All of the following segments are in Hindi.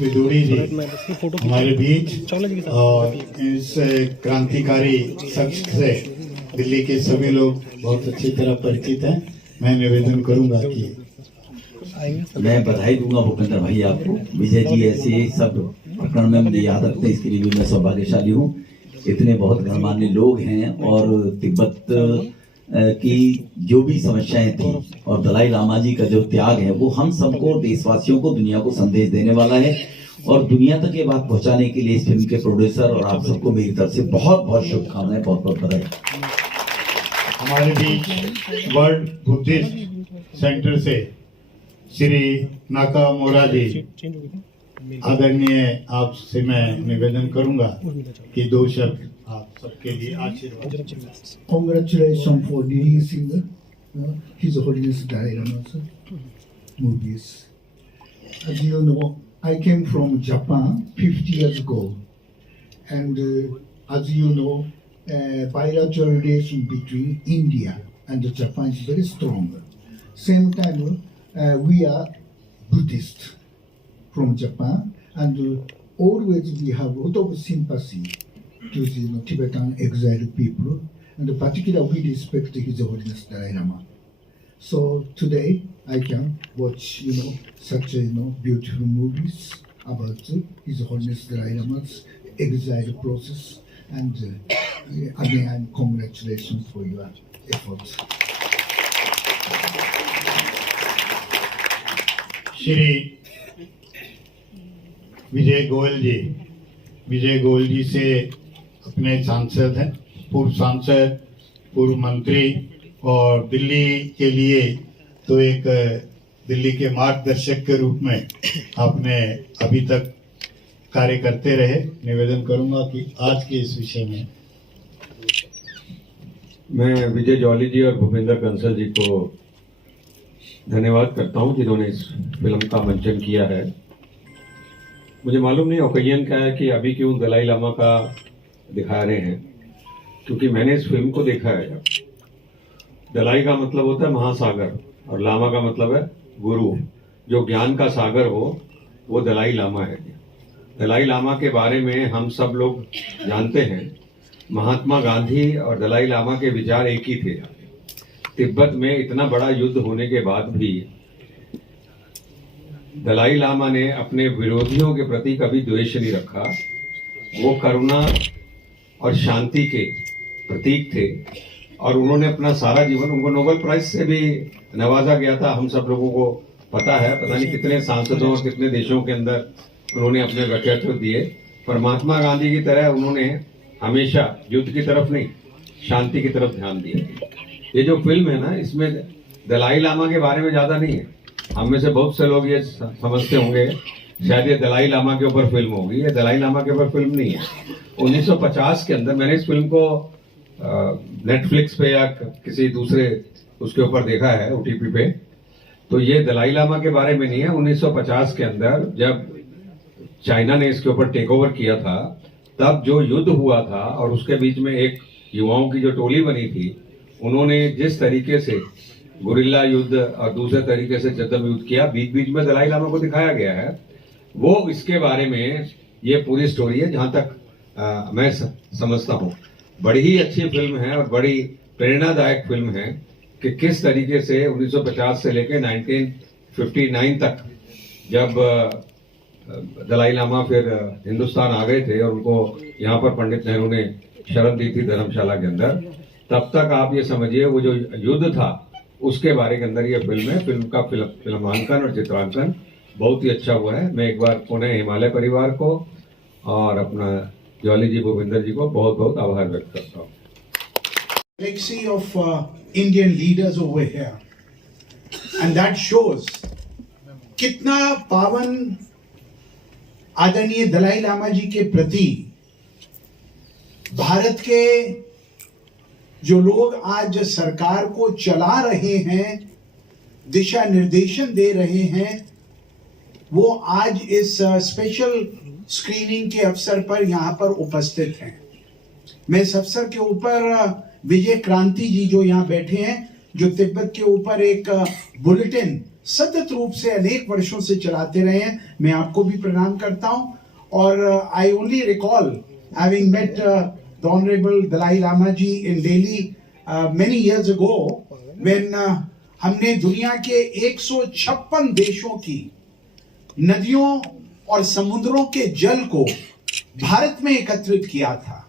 विदुरी जी हमारे बीच और इस क्रांतिकारी शख्स से दिल्ली के सभी लोग बहुत अच्छी तरह परिचित हैं। मैं निवेदन करूंगा कि मैं बधाई दूंगा भूपेंद्र भाई आपको। विजय जी ऐसे सब प्रकरण में मुझे याद रखते हैं, इसके लिए भी मैं सौभाग्यशाली हूँ। इतने बहुत गणमान्य लोग हैं और तिब्बत की जो भी समस्याएं थी और दलाई लामा जी का जो त्याग है वो हम सबको, देशवासियों को, दुनिया को संदेश देने वाला है और दुनिया तक ये बात पहुंचाने के लिए इस फिल्म के प्रोड्यूसर और आप सबको मेरी तरफ से बहुत बहुत शुभकामनाएं, बहुत बहुत बधाई। हमारे बीच वर्ल्ड बुद्धिस्ट सेंटर से श्री नाकामोरा जी, आदरणीय आपसे मैं निवेदन करूंगा कि 2 शब्द आप सबके लिए आशीर्वाद। Congratulations for releasing His Holiness Dalai Lama's movies. As you know, I came from Japan 50 years ago, and as you know, bilateral relation between India and Japan is very strong. Same time, we are Buddhist from Japan, and always we have a lot of sympathy to the Tibetan exiled people, and particularly we respect His Holiness Dalai Lama. So today I can watch such beautiful movies about His Holiness Dalai Lama's exile process, and again congratulations for your efforts. Shri Vijay Goyal जी से अपने सांसद हैं, पूर्व सांसद, पूर्व मंत्री और दिल्ली के लिए तो एक दिल्ली के मार्गदर्शक के रूप में आपने अभी तक कार्य करते रहे। निवेदन करूंगा कि आज के इस विषय में मैं विजय जौली जी और भूपेंद्र कंसल जी को धन्यवाद करता हूं जिन्होंने इस फिल्म का मंचन किया है। मुझे मालूम नहीं ओकेजन क्या है कि अभी क्यों दलाई लामा का दिखा रहे हैं, क्योंकि मैंने इस फिल्म को देखा है। दलाई का मतलब होता है महासागर और लामा का मतलब है गुरु। जो ज्ञान का सागर हो वो दलाई लामा है। दलाई लामा के बारे में हम सब लोग जानते हैं। महात्मा गांधी और दलाई लामा के विचार एक ही थे। तिब्बत में इतना बड़ा युद्ध होने के बाद भी दलाई लामा ने अपने विरोधियों के प्रति कभी द्वेष नहीं रखा। वो करुणा और शांति के प्रतीक थे और उन्होंने अपना सारा जीवन, उनको नोबेल प्राइज से भी नवाजा गया था। हम सब लोगों को पता है, पता नहीं कितने सांसदों और कितने देशों के अंदर उन्होंने अपने व्यक्तित्व दिए। पर महात्मा गांधी की तरह उन्होंने हमेशा युद्ध की तरफ नहीं, शांति की तरफ ध्यान दिया। ये जो फिल्म है ना, इसमें दलाई लामा के बारे में ज्यादा नहीं है। हम में से बहुत से लोग ये समझते होंगे शायद ये दलाई लामा के ऊपर फिल्म होगी। ये दलाई लामा के ऊपर फिल्म नहीं है। 1950 के अंदर मैंने इस फिल्म को नेटफ्लिक्स पे या किसी दूसरे उसके ऊपर देखा है, ओटीपी पे। तो ये दलाई लामा के बारे में नहीं है। 1950 के अंदर जब चाइना ने इसके ऊपर टेक ओवर किया था, तब जो युद्ध हुआ था और उसके बीच में एक युवाओं की जो टोली बनी थी, उन्होंने जिस तरीके से गुरिल्ला युद्ध और दूसरे तरीके से जद्दम युद्ध किया, बीच बीच में दलाई लामा को दिखाया गया है। वो इसके बारे में ये पूरी स्टोरी है, जहां तक मैं समझता हूँ। बड़ी ही अच्छी फिल्म है और बड़ी प्रेरणादायक फिल्म है कि किस तरीके से 1950 से लेकर 1959 तक जब दलाई लामा फिर हिंदुस्तान आ गए थे और उनको यहाँ पर पंडित नेहरू ने शरण दी थी धर्मशाला के अंदर, तब तक आप ये समझिए वो जो युद्ध था उसके बारे के अंदर ये फिल्म है। फिल्म का फिल्मांकन और चित्रांकन बहुत ही अच्छा हुआ है। मैं एक बार पुनः हिमालय परिवार को और अपना जौली जी, भूपेंद्र जी को बहुत बहुत आभार व्यक्त करता हूँ। Galaxy of Indian leaders over here, and that shows कितना पावन आदरणीय दलाई लामा जी के प्रति भारत के जो लोग आज सरकार को चला रहे हैं, दिशा निर्देशन दे रहे हैं, वो आज इस स्पेशल स्क्रीनिंग के अवसर पर यहाँ पर उपस्थित हैं। मैं इस अवसर के ऊपर विजय क्रांति जी जो यहाँ बैठे हैं, जो तिब्बत के ऊपर एक बुलेटिन सतत रूप से अनेक वर्षों से चलाते रहे हैं। मैं आपको भी प्रणाम करता हूं। और I only recall having met the honourable Dalai Lama ji in Delhi many years ago when हमने दुनिया के 156 देशों की नदियों और समुद्रों के जल को भारत में एकत्रित किया था,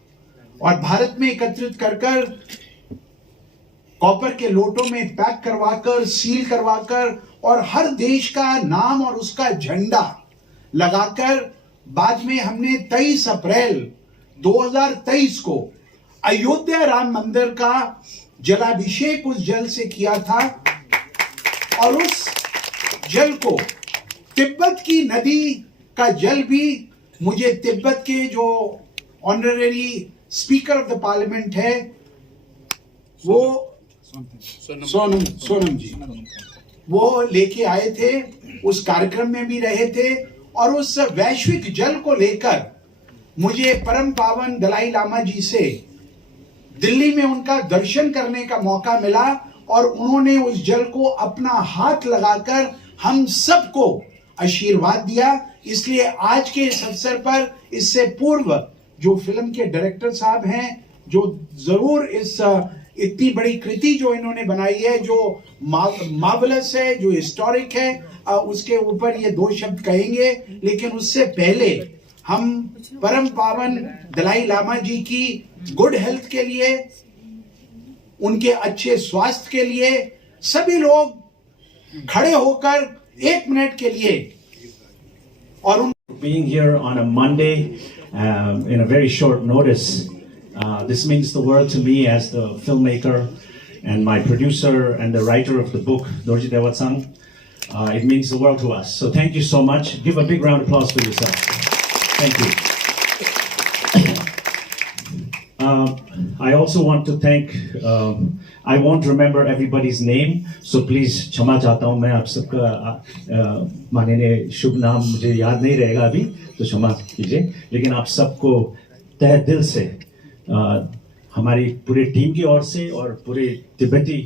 और भारत में एकत्रित कर कर कॉपर के लोटों में पैक करवाकर, सील करवाकर, और हर देश का नाम और उसका झंडा लगाकर बाद में हमने 23 अप्रैल 2023 को अयोध्या राम मंदिर का जलाभिषेक उस जल से किया था। और उस जल को तिब्बत की नदी का जल भी मुझे तिब्बत के जो honorary speaker of the parliament है वो सोनम जी, वो लेके आए थे, उस कार्यक्रम में भी रहे थे। और उस वैश्विक जल को लेकर मुझे परम पावन दलाई लामा जी से दिल्ली में उनका दर्शन करने का मौका मिला, और उन्होंने उस जल को अपना हाथ लगाकर हम सबको आशीर्वाद दिया। इसलिए आज के इस अवसर पर, इससे पूर्व जो फिल्म के डायरेक्टर साहब हैं, जो जरूर इस इतनी बड़ी कृति जो इन्होंने बनाई है, जो मार्वलस है, जो हिस्टोरिक है, उसके ऊपर ये 2 शब्द कहेंगे। लेकिन उससे पहले हम परम पावन दलाई लामा जी की गुड हेल्थ के लिए, उनके अच्छे स्वास्थ्य के लिए सभी लोग खड़े होकर 1 मिनट के लिए, और उन being here on a Monday in a very short notice. This means the world to me as the filmmaker and my producer and the writer of the book, Dorji Dewatsang. It means the world to us. So thank you so much. Give a big round of applause for yourself. Thank you. I also want to thank, I won't remember everybody's name, so please क्षमा चाहता हूँ मैं आप सबका, माननीय शुभ नाम मुझे याद नहीं रहेगा अभी, तो क्षमा कीजिए। लेकिन आप सबको तहे दिल से हमारी पूरी टीम की ओर से और पूरे तिब्बती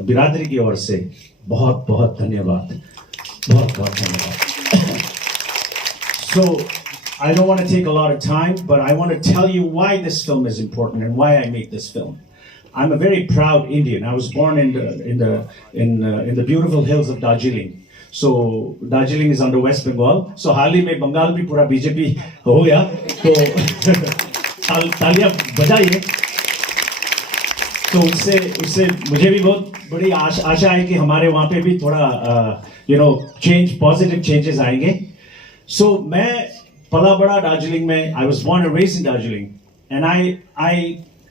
बिरादरी की ओर से बहुत बहुत धन्यवाद, बहुत बहुत धन्यवाद। So I don't want to take a lot of time, but I want to tell you why this film is important and why I made this film. I'm a very proud Indian. I was born in the beautiful hills of Darjeeling. So Darjeeling is under West Bengal. So हाल ही में बंगाल भी पूरा बीजेपी हो गया, तो तालियां बजाइए। तो उससे मुझे भी बहुत बड़ी आशा है कि हमारे वहाँ पे भी थोड़ा पॉजिटिव चेंजेस आएंगे। So मैं पला बड़ा दार्जिलिंग में, I was born and raised in Darjeeling, and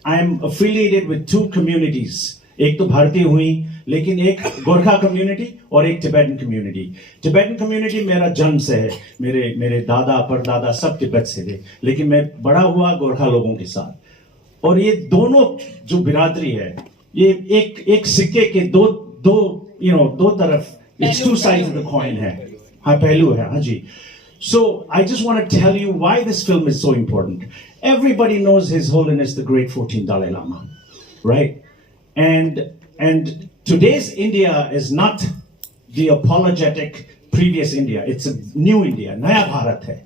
I'm affiliated with 2 communities. एक तो भारतीय हुई, लेकिन एक गोरखा कम्युनिटी और एक टिबेटन कम्युनिटी। टिबेटन कम्युनिटी मेरा जन्म से है, मेरे दादा परदादा सब तिब्बत से थे, लेकिन मैं बड़ा हुआ गोरखा लोगों के साथ। और ये दोनों जो बिरादरी है, ये एक सिक्के के दो तरफ, it's 2 sides of the coin है, हाँ पहलू है, हाँ जी। So I just want to tell you why this film is so important. Everybody knows His Holiness the Great 14th Dalai Lama, right? And today's India is not the apologetic previous India. It's a new India, नया भारत है।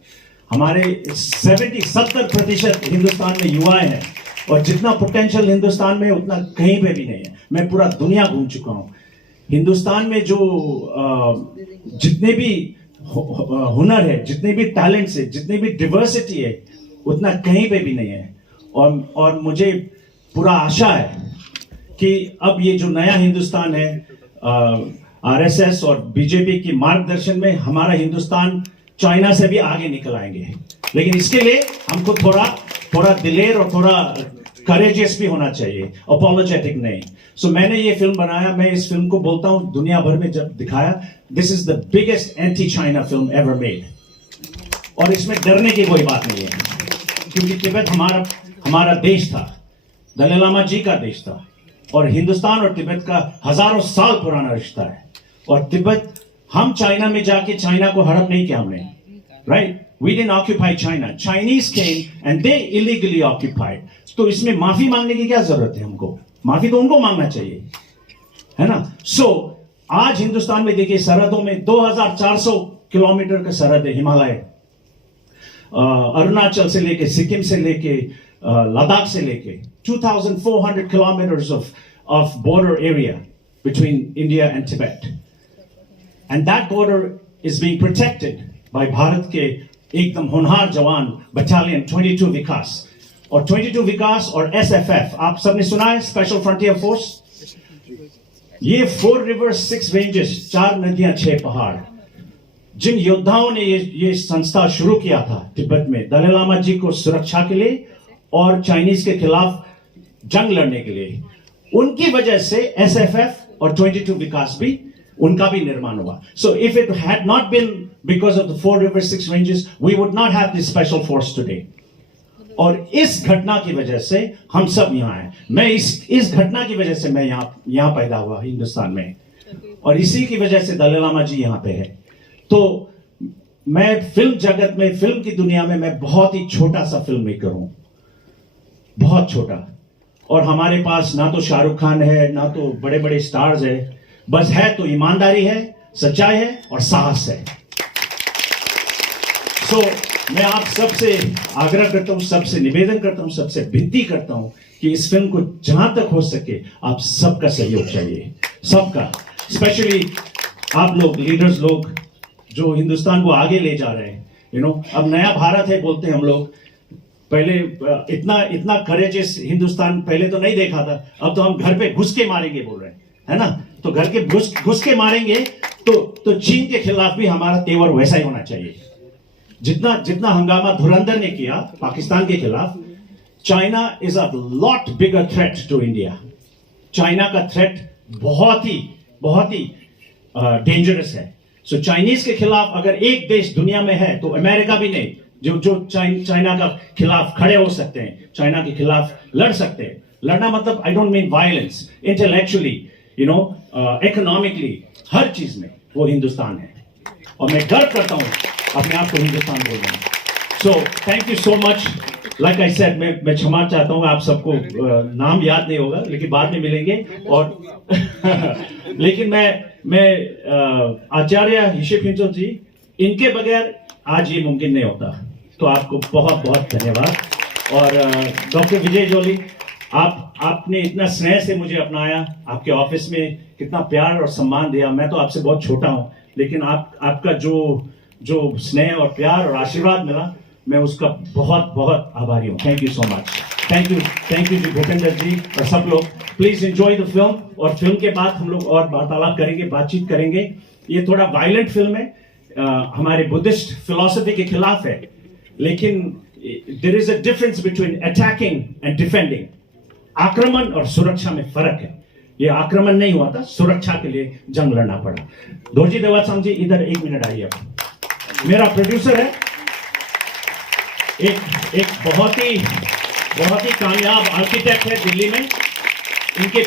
हमारे 70% हिंदुस्तान में युवा हैं, और जितना पोटेंशियल हिंदुस्तान में उतना कहीं पे भी नहीं है। मैं पूरा दुनिया घूम चुका हूँ। हिंदुस्तान में जो जितने भी हुनर है, जितने भी टैलेंट्स है, जितनी भी डिवर्सिटी है, उतना कहीं पे भी नहीं है। और मुझे पूरा आशा है कि अब ये जो नया हिंदुस्तान है, आरएसएस और बीजेपी की मार्गदर्शन में हमारा हिंदुस्तान चाइना से भी आगे निकल आएंगे। लेकिन इसके लिए हमको थोड़ा दिलेर और थोड़ा करेजियस भी होना चाहिए, अपोलोजेटिक नहीं। सो मैंने ये फिल्म बनाया, मैं इस फिल्म को बोलता हूँ दुनिया भर में जब दिखाया, this is the biggest anti China film ever made. और इसमें डरने की कोई बात नहीं है, क्योंकि तिब्बत हमारा देश था, दलाई लामा जी का देश था, और हिंदुस्तान और तिब्बत का हजारों साल पुराना रिश्ता है। और तिब्बत, हम चाइना में जाके चाइना को हड़प नहीं किया हमने, right? We didn't occupy China. Chinese came and they illegally occupied. तो इसमें माफी मांगने की क्या जरूरत है हमको? माफी तो उनको मांगना चाहिए, है ना? So आज हिंदुस्तान में देखिए सरहदों में 2400 किलोमीटर का सरहद है, हिमालय, अरुणाचल से लेके, सिक्किम से लेके, लद्दाख से लेके 2400 kilometers of border area between India and Tibet, and that border is being protected by Bharat के एकदम होनहार जवान बटालियन 22 विकास, और 22 विकास और SFF आप सबने सुना है, स्पेशल फ्रंटियर फोर्स। ये 4 rivers 6 ranges, 4 नदियां 6 पहाड़, जिन योद्धाओं ने ये संस्था शुरू किया था तिब्बत में दलाई लामा जी को सुरक्षा के लिए और चाइनीज के खिलाफ जंग लड़ने के लिए, उनकी वजह से SFF और 22 विकास भी, उनका भी निर्माण हुआ। So if it had not been because of the 4 rivers 6 ranges, we would not have this special force today. और इस घटना की वजह से हम सब यहाँ हैं। मैं इस घटना की वजह से मैं यहाँ पैदा हुआ हिंदुस्तान में, और इसी की वजह से दलाई लामा जी यहाँ पे है। तो मैं फिल्म जगत में, फिल्म की दुनिया में मैं बहुत ही छोटा सा फिल्म मेकर हूं, बहुत छोटा, और हमारे पास ना तो शाहरुख खान है, ना तो बड़े बड़े स्टार्स है, बस है तो ईमानदारी है, सच्चाई है और साहस है। सो मैं आप सबसे आग्रह करता हूं, सबसे निवेदन करता हूं, सबसे विनती करता हूं कि इस फिल्म को जहां तक हो सके आप सबका सहयोग चाहिए, सबका, स्पेशली आप लोग लीडर्स लोग जो हिंदुस्तान को आगे ले जा रहे हैं। अब नया भारत है बोलते हैं हम लोग, पहले इतना करेजियस हिंदुस्तान पहले तो नहीं देखा था, अब तो हम घर पे घुस के मारेंगे बोल रहे हैं, है ना। तो घर के घुस के मारेंगे तो चीन के खिलाफ भी हमारा तेवर वैसा ही होना चाहिए। जितना हंगामा धुरंधर ने किया पाकिस्तान के खिलाफ, China is a lot bigger threat to India. China का थ्रेट बहुत ही डेंजरस है। सो चाइनीज के खिलाफ अगर एक देश दुनिया में है तो अमेरिका भी नहीं, जो चाइना का खिलाफ खड़े हो सकते हैं, चाइना के खिलाफ लड़ सकते हैं। लड़ना मतलब I don't mean violence, intellectually, economically, हर चीज में वो हिंदुस्तान है, और मैं गर्व करता हूं अपने आप को हिंदुस्तान बोलने में। सो thank you so much. Like I said, मैं क्षमा चाहता हूं, आप सबको नाम याद नहीं होगा लेकिन बाद में मिलेंगे। और लेकिन मैं आचार्य हिशे पिंटो जी, इनके बगैर आज ये मुमकिन नहीं होता, तो आपको बहुत बहुत धन्यवाद। और डॉक्टर विजय जोली, आपने इतना स्नेह से मुझे अपनाया, आपके ऑफिस में कितना प्यार और सम्मान दिया। मैं तो आपसे बहुत छोटा हूं, लेकिन आपका जो स्नेह और प्यार और आशीर्वाद मिला, मैं उसका बहुत बहुत आभारी हूं। Thank you so much. Thank you जी, भूपेंद्र जी और सब लोग। प्लीज एंजॉय द फिल्म, और फिल्म के बाद हम लोग और वार्तालाप करेंगे, बातचीत करेंगे। ये थोड़ा वायलेंट फिल्म है, हमारे बुद्धिस्ट फिलॉसफी के खिलाफ है, लेकिन there is a difference between attacking and defending. आक्रमण और सुरक्षा में फर्क है। ये आक्रमण नहीं हुआ था, सुरक्षा के लिए जंग लड़ना पड़ा। दोरजी देवासाम जी, इधर 1 मिनट आइए। मेरा प्रोड्यूसर है, एक बहुत ही कामयाब आर्किटेक्ट है दिल्ली में। इनके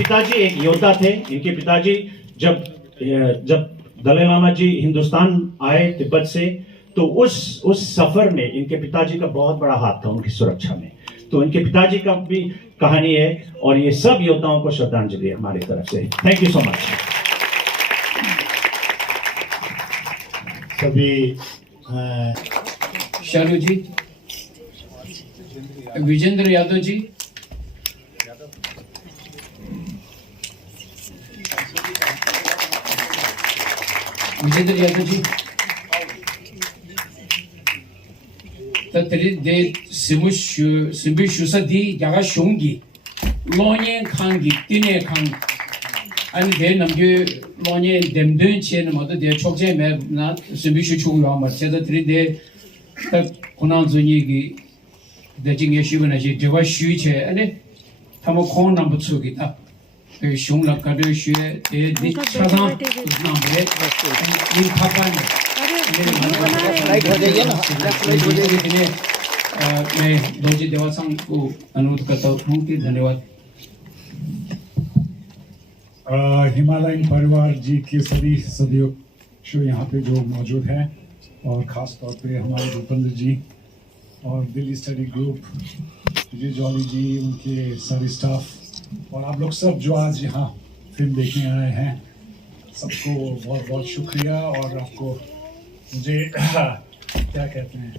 पिताजी एक योद्धा थे। इनके पिताजी जब दलाई लामा जी हिंदुस्तान आए तिब्बत से, तो उस सफर में इनके पिताजी का बहुत बड़ा हाथ था उनकी सुरक्षा में। तो इनके पिताजी का भी कहानी है, और ये सब योद्धाओं को श्रद्धांजलि है हमारी तरफ से। Thank you so much. सभी शालू जी, विजेंद्र यादव जी, तत्री दे सिम्बी शुसदी यागा शोंगी लोने खांगी तिने खांग अन दे नम्गे लोने देमदन चेन मद दे छोकजे में ना सिम्बी शुचु या मर्चे तत्री दे तक कुनां जुनी की दजिंग शिवन जी देवा शु छे अने तमो खों नंबर 2 की ता शोंग लका शु दे दि छदा नंबर इन थापान मैं दोरजी देवासाम को अनुरोध करता हूँ कि धन्यवाद। हिमालयन परिवार जी के सभी सदस्य यहाँ पे जो मौजूद हैं, और ख़ास तौर पे हमारे भूपेंद्र जी और दिल्ली स्टडी ग्रुप, विजय जॉली जी, उनके सारे स्टाफ, और आप लोग सब जो आज यहाँ फिल्म देखने आए हैं सबको बहुत बहुत शुक्रिया। और आपको मुझे क्या कहते हैं,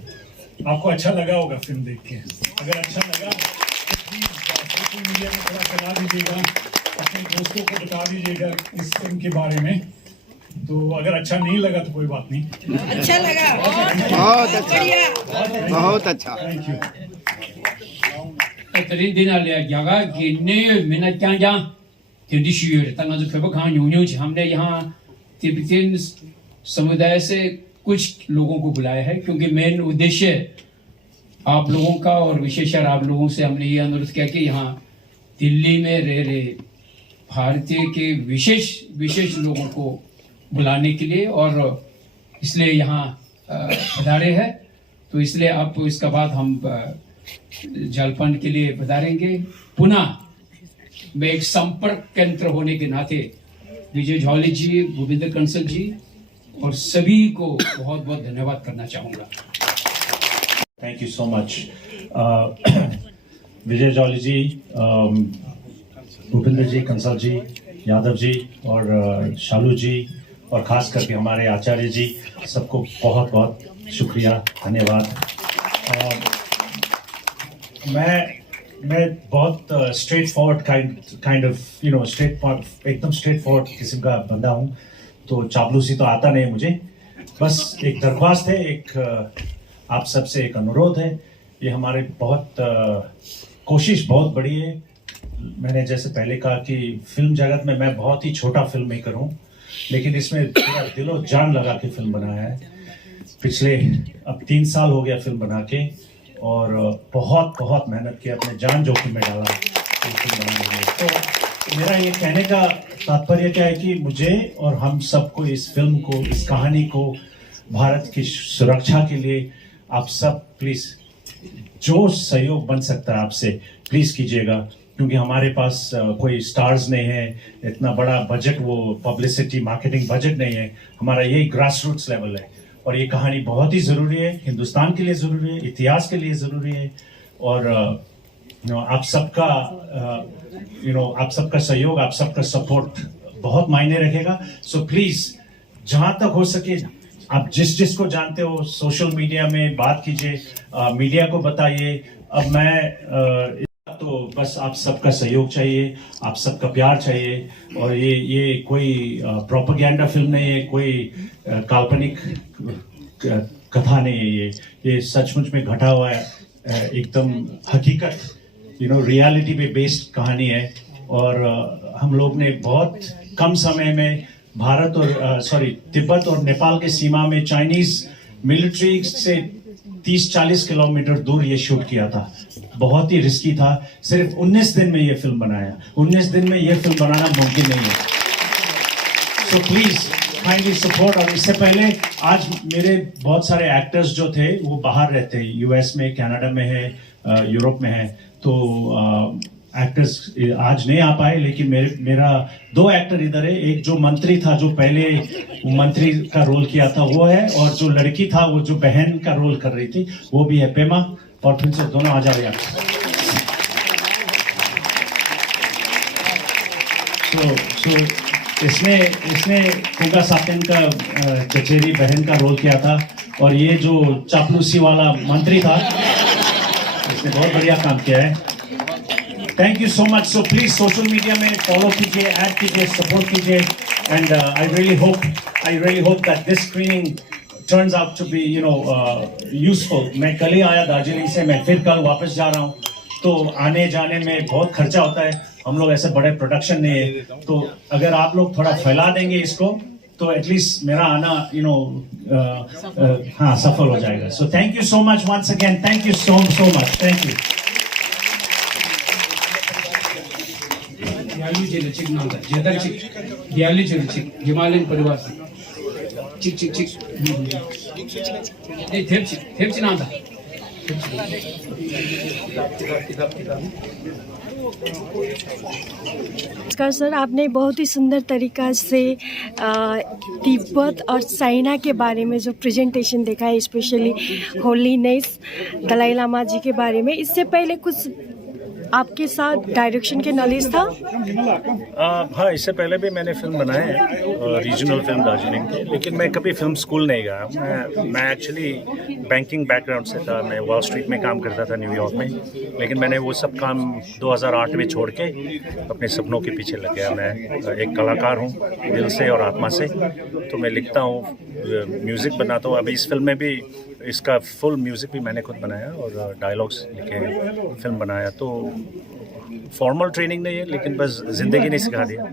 आपको अच्छा लगा होगा फिल्म देख के। अगर अच्छा लगा तो प्लीज़ सोशल मीडिया में थोड़ा फैला दीजिएगा, अपने दोस्तों को बता दीजिएगा इस फिल्म के बारे में। तो अगर अच्छा नहीं लगा तो कोई बात नहीं, अच्छा लगा, बहुत अच्छा, बहुत अच्छा। Thank you. तरी दिन आले यागा गिने मिना क्या क्या तेरी शियर तंगा जो फेबक हाँ यूनियन ची हमने यहाँ तिब्बतियन समुदाय से कुछ लोगों को बुलाया है, क्योंकि मेन उद्देश्य आप लोगों का और विशेषकर आप लोगों से हमने ये अनुरोध किया कि यहाँ दिल्ली में रह रहे भारतीय के विशेष लोगों को बुलाने के लिए, और इसलिए यहाँ पधारे हैं। तो इसलिए आप इसके बाद हम जलपान के लिए पधारेंगे। पुनः मैं एक संपर्क केंद्र होने के नाते विजय जॉली जी, भूपेंद्र कंसल जी और सभी को बहुत बहुत धन्यवाद करना चाहूँगा। Thank you so much Vijay Jolly ji, Bhupendra ji, Kansal ji, Yadav ji और शालू जी और ख़ास करके हमारे आचार्य जी, सबको बहुत बहुत शुक्रिया, धन्यवाद। मैं बहुत स्ट्रेट फॉरवर्ड काइंड ऑफ एकदम स्ट्रेट फॉरवर्ड किस्म का बंदा हूँ, तो चापलूसी तो आता नहीं मुझे। बस एक दरख्वास्त है, एक आप सबसे एक अनुरोध है। ये हमारे बहुत कोशिश बहुत बड़ी है। मैंने जैसे पहले कहा कि फिल्म जगत में मैं बहुत ही छोटा फिल्म मेकर हूँ, लेकिन इसमें पूरा दिलो जान लगा के फिल्म बनाया है। पिछले अब 3 साल हो गया फिल्म बना के, और बहुत मेहनत की, अपने जान जोखिम में डाला फिल्म बनाने में। तो मेरा ये कहने का तात्पर्य क्या है कि मुझे और हम सबको इस फिल्म को, इस कहानी को, भारत की सुरक्षा के लिए आप सब प्लीज़ जो सहयोग बन सकता है आपसे प्लीज़ कीजिएगा, क्योंकि हमारे पास कोई स्टार्स नहीं है, इतना बड़ा बजट, वो पब्लिसिटी मार्केटिंग बजट नहीं है। हमारा यही ग्रास रूट्स लेवल है, और ये कहानी बहुत ही ज़रूरी है, हिंदुस्तान के लिए ज़रूरी है, इतिहास के लिए ज़रूरी है। और आप सबका आप सबका सहयोग, आप सबका सपोर्ट बहुत मायने रखेगा। सो प्लीज़ जहाँ तक हो सके आप जिस को जानते हो सोशल मीडिया में बात कीजिए, मीडिया को बताइए। अब मैं तो बस आप सबका सहयोग चाहिए, आप सबका प्यार चाहिए। और ये कोई प्रोपेगेंडा फिल्म नहीं है, कोई काल्पनिक कथा नहीं है। ये सचमुच में घटा हुआ है, एकदम हकीकत रियलिटी पे बेस्ड कहानी है। और हम लोग ने बहुत कम समय में भारत और तिब्बत और नेपाल के सीमा में चाइनीज मिलिट्री से 30-40 किलोमीटर दूर ये शूट किया था। बहुत ही रिस्की था। सिर्फ 19 दिन में ये फिल्म बनाया। 19 दिन में ये फिल्म बनाना मुमकिन नहीं है। So please kindly support. और इससे पहले आज मेरे बहुत सारे एक्टर्स जो थे वो बाहर रहते हैं, यूएस में, कनाडा में है, यूरोप में है। तो एक्टर्स आज नहीं आ पाए, लेकिन मेरा 2 एक्टर इधर है। एक जो मंत्री था, जो पहले मंत्री का रोल किया था, वो है, और जो लड़की था, वो जो बहन का रोल कर रही थी, वो भी है, पेमा। और फिर से दोनों आ जाओ यार। so, इसने कुंगा सापेन का चचेरी बहन का रोल किया था। और ये जो चापलूसी वाला मंत्री था, इसने बहुत बढ़िया काम किया है। Thank you so much. So please social media में फॉलो कीजिए, ऐड कीजिए, सपोर्ट कीजिए। And I really hope that this screening turns out to be useful। मैं कल ही आया दार्जिलिंग से, मैं फिर कल वापस जा रहा हूँ। तो आने जाने में बहुत खर्चा होता है, हम लोग ऐसे बड़े प्रोडक्शन नहीं है। तो अगर आप लोग थोड़ा फैला देंगे इसको, तो एटलीस्ट मेरा आना हाँ सफल हो जाएगा। So thank you so much once again. Thank you so much. Thank you. Himalayan परिवार से चिक नहीं थेपची नाम था। नमस्कार सर, आपने बहुत ही सुंदर तरीका से तिब्बत और चाइना के बारे में जो प्रेजेंटेशन देखा है, स्पेशली होलीनेस दलाई लामा जी के बारे में। इससे पहले कुछ आपके साथ डायरेक्शन के नॉलेज था? हाँ, इससे पहले भी मैंने फिल्म बनाए हैं, रीजनल फिल्म दार्जिलिंग के, लेकिन मैं कभी फिल्म स्कूल नहीं गया। मैं एक्चुअली बैंकिंग बैकग्राउंड से था, मैं वॉल स्ट्रीट में काम करता था न्यूयॉर्क में, लेकिन मैंने वो सब काम 2008 में छोड़ के अपने सपनों के पीछे लग गया। मैं एक कलाकार हूँ दिल से और आत्मा से, तो मैं लिखता हूँ, म्यूज़िक बनाता हूँ। अभी इस फिल्म में भी इसका फुल म्यूज़िक भी मैंने खुद बनाया और डायलॉग्स लिखे, फिल्म बनाया। तो फॉर्मल ट्रेनिंग नहीं है, लेकिन बस ज़िंदगी ने सिखा दिया।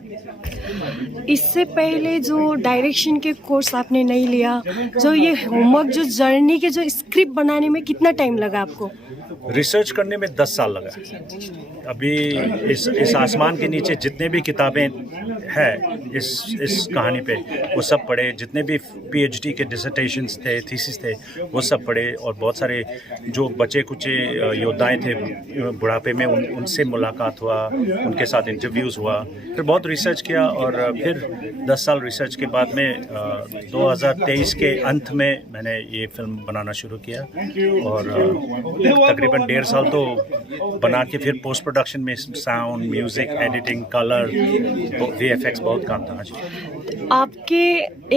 इससे पहले जो डायरेक्शन के कोर्स आपने नहीं लिया, जो ये होमवर्क, जो जर्नी के जो स्क्रिप्ट बनाने में कितना टाइम लगा आपको? रिसर्च करने में 10 साल लगा। अभी इस आसमान के नीचे जितने भी किताबें हैं इस कहानी पे, वो सब पढ़े। जितने भी पीएचडी के डिसर्टेशंस थे, थीसिस थे, वो सब पढ़े। और बहुत सारे जो बचे कुचे योद्धाएं थे बुढ़ापे में, उनसे मुलाकात हुआ, उनके साथ इंटरव्यूज़ हुआ, फिर बहुत रिसर्च किया। और फिर 10 साल रिसर्च के बाद में 2023 के अंत में मैंने ये फिल्म बनाना शुरू किया। और तकरीबन 1.5 साल तो बना के फिर पोस्ट प्रोडक्शन में sound, music, editing, colour, VFX, बहुत काम था। आपके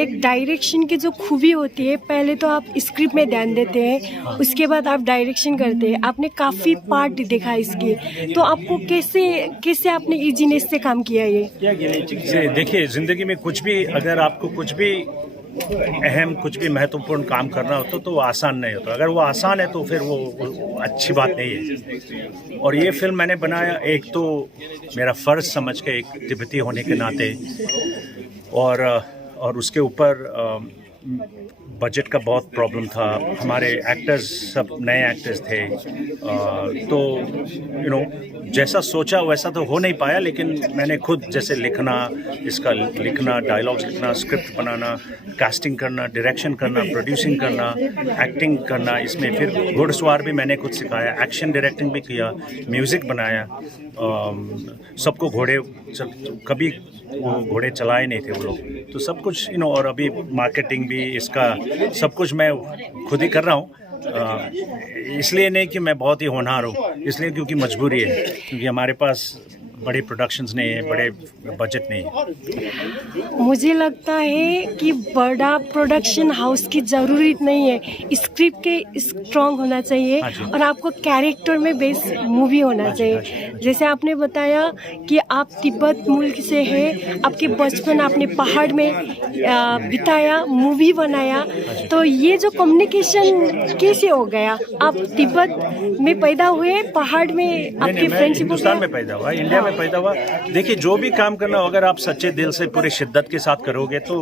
एक डायरेक्शन की जो खूबी होती है, पहले तो आप स्क्रिप्ट में ध्यान देते हैं, उसके बाद आप डायरेक्शन करते हैं। आपने काफ़ी पार्ट देखा इसके, तो आपको कैसे आपने इजीनेस से काम किया ये? देखिए, ज़िंदगी में कुछ भी, अगर आपको कुछ भी अहम, कुछ भी महत्वपूर्ण काम करना होता तो वो आसान नहीं होता। अगर वो आसान है तो फिर वो अच्छी बात नहीं है। और ये फिल्म मैंने बनाया, एक तो मेरा फ़र्ज़ समझ के, एक तिब्बती होने के नाते, और उसके ऊपर बजट का बहुत प्रॉब्लम था। हमारे एक्टर्स सब नए एक्टर्स थे, तो जैसा सोचा वैसा तो हो नहीं पाया। लेकिन मैंने खुद जैसे इसका लिखना, डायलॉग्स लिखना, स्क्रिप्ट बनाना, कास्टिंग करना, डायरेक्शन करना, प्रोड्यूसिंग करना, एक्टिंग करना, इसमें फिर घुड़सवार भी मैंने खुद सिखाया, एक्शन डायरेक्टिंग भी किया, म्यूज़िक बनाया। सबको कभी वो घोड़े चलाए नहीं थे वो लोग, तो सब कुछ और अभी मार्केटिंग भी, इसका सब कुछ मैं खुद ही कर रहा हूँ। इसलिए नहीं कि मैं बहुत ही होनहार हूँ, इसलिए क्योंकि मजबूरी है, क्योंकि हमारे पास बड़े प्रोडक्शंस नहीं है, बड़े बजट नहीं है। मुझे लगता है कि बड़ा प्रोडक्शन हाउस की ज़रूरत नहीं है, स्क्रिप्ट के स्ट्रॉन्ग होना चाहिए और आपको कैरेक्टर में बेस्ड मूवी होना चाहिए। जैसे आपने बताया कि आप तिब्बत मुल्क से हैं, आपके बचपन आपने पहाड़ में बिताया, मूवी बनाया, तो ये जो कम्युनिकेशन कैसे हो गया? आप तिब्बत में पैदा हुए, पहाड़ में आपकी फ्रेंडशिप? हिंदुस्तान में पैदा हुआ, इंडिया में पैदा हुआ। देखिए, जो भी काम करना हो, अगर आप सच्चे दिल से पूरे शिद्दत के साथ करोगे तो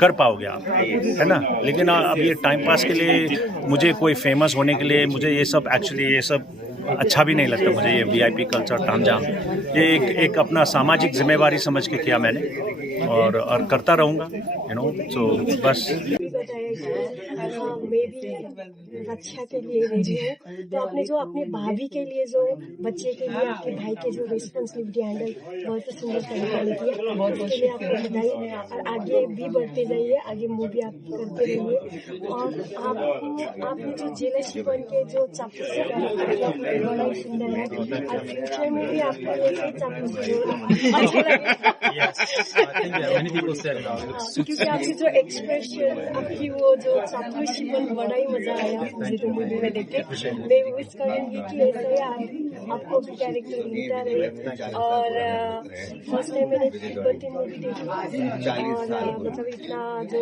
कर पाओगे आप, है ना। लेकिन अब ये टाइम पास के लिए, मुझे कोई फेमस होने के लिए, मुझे ये सब अच्छा भी नहीं लगता। मुझे ये वीआईपी कल्चर, तामझाम, ये एक अपना सामाजिक जिम्मेवारी समझ के किया मैंने, और करता रहूँगा, तो बस। मैं भी रक्षा के लिए रेडी हूँ, तो आपने जो अपने भाभी के लिए, जो बच्चे के लिए, आपके भाई के जो रिस्पॉन्सिबिलिटी हैंडल बहुत सुंदर तरीके से की है, उसके लिए आपको बधाई। और आगे भी बढ़ते जाइए, आगे मूवी आप करते रहिए। और आपने जो जेलसी बन के जो चापलूसी का बड़ा ही सुंदर है, और फ्यूचर में भी आपको ऐसे चापलूसी क्योंकि आपकी जो एक्सप्रेशन, आपकी वो जो चापलूसी बड़ा ही मजा आया मुझे तो मूवी में देख के। मैं विश करूँगी कि ऐसे ही आपको भी कैरेक्टर मिलता रहे। और फर्स्ट टाइम मैंने तिब्बती मूवी देखी, और मतलब इतना जो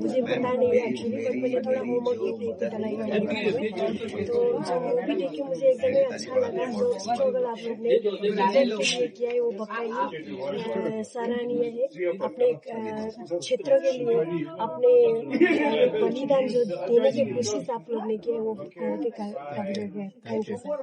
मुझे पता नहीं एक्चुअली, बट मुझे थोड़ा होमवर्क भी देते तलाई में, तो जो मूवी देखी मुझे एकदम अच्छा लगा। जो स्ट्रगल आप लोग ने किया है वो बकाई सराहनीय है। अपने क्षेत्र के लिए अपने बलिदान जो देने की कोशिश आप लोग ने की है, वो बहुत ही काबिल है। Thank you sir.